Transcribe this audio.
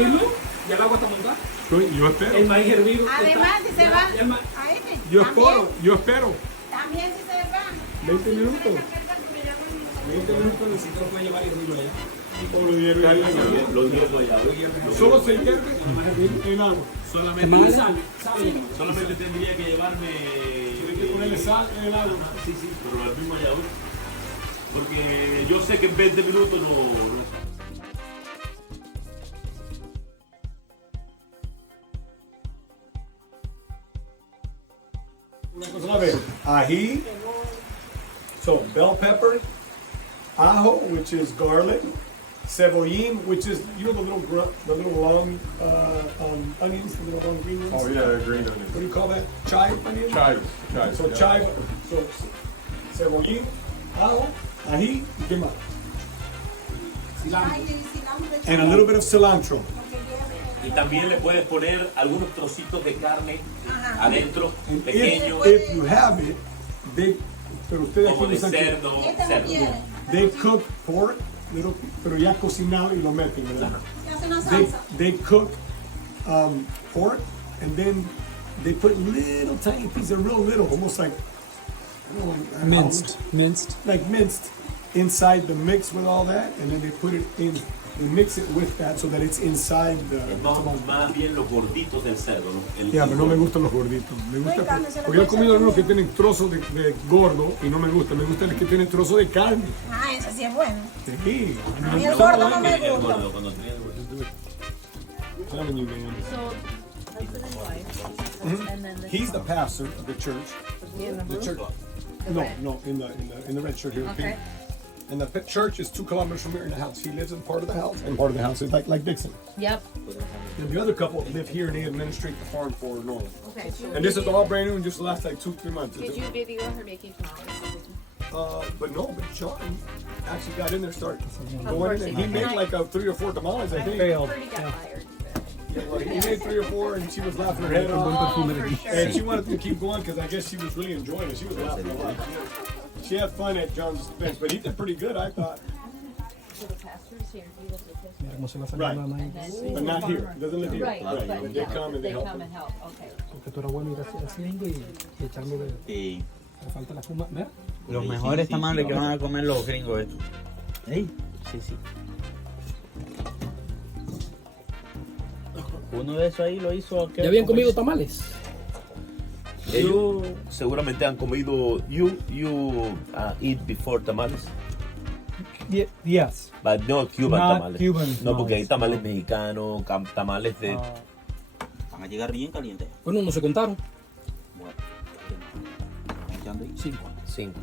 hervirlo, ya el agua está montada. Yo espero. El maíz hervido. Además, si se va a Yo espero. también si se va. 20 minutos. 20 minutos ni siquiera puede llevar y hervirlo allá. O lo hierve. Lo hiervo ya. Solo se hierve en agua. Solamente tendría que llevarme. Hay que ponerle sal en el agua. Sí, pero al mismo hallador. Porque yo sé que en 20 minutos no. Una cosa a ver. Ají. So bell pepper. Ajo, which is garlic. Cebollín, which is the little long onions, the little long green ones. Oh yeah, green onion. What do you call that? Chive onion. Chives. So chive. So cebollín, ajo, ají, y qué más? And a little bit of cilantro. Y también le puedes poner algunos trocitos de carne adentro, pequeños, If you have it, pero ustedes como aquí de usan cerdo. they cook pork, pero ya cocinado y lo meten, ¿verdad? They cook pork and then they put little tiny pieces, real little, almost like Minced. like minced inside the mix with all that, and then they put it in. They mix it with that so that it's inside the. Más bien los gorditos del cerdo, ¿no? Ya, pero no me gustan los gorditos. Me gusta porque yo he comido algunos que tienen trozos de gordo y no me gustan. Me gustan los que tienen trozos de carne. Ah, eso sí es bueno. Sí. A mí el gordo no me El gusta. gordo, cuando tenía el gordo. Telling you, man. He's the pastor of the church. The church. No, in the red shirt here. Okay. And the church is 2 kilometers from here in the house. He lives in part of the house, and part of the house is like Dixon. Yep. And the other couple live here, and they administrate the farm for Norman. Okay. So And this is all brand new and just last like 2-3 months. did you video her making tamales? But Sean actually got in there, started going in, and he made like 3 or 4 tamales, I think. Already got fired. Yeah, well, he made 3 or 4, and she was laughing her head off. And she wanted to keep going because I guess she was really enjoying it. She was laughing a lot. She had fun at John's bench, but he did pretty good, I thought. So the pastor is here. He lives with his Right, but not here. Doesn't live here. Right, but They come and they help. come and help. Okay. Porque tú eras bueno ir haciendo y echándole. Y Le falta la espuma. ¿Verdad? Los mejores tamales que van a comer los gringos estos. ¿Eh? Sí. Uno de esos ahí lo hizo aquel. ¿Ya habían comido tamales? ellos seguramente han comido. You eat before tamales, Yes. but no Cuban Not tamales. Cuban No, porque hay tamales, tamales mexicanos, tamales de. Van a llegar bien calientes. Bueno, no se contaron. Bueno, echando ahí. 5. 5.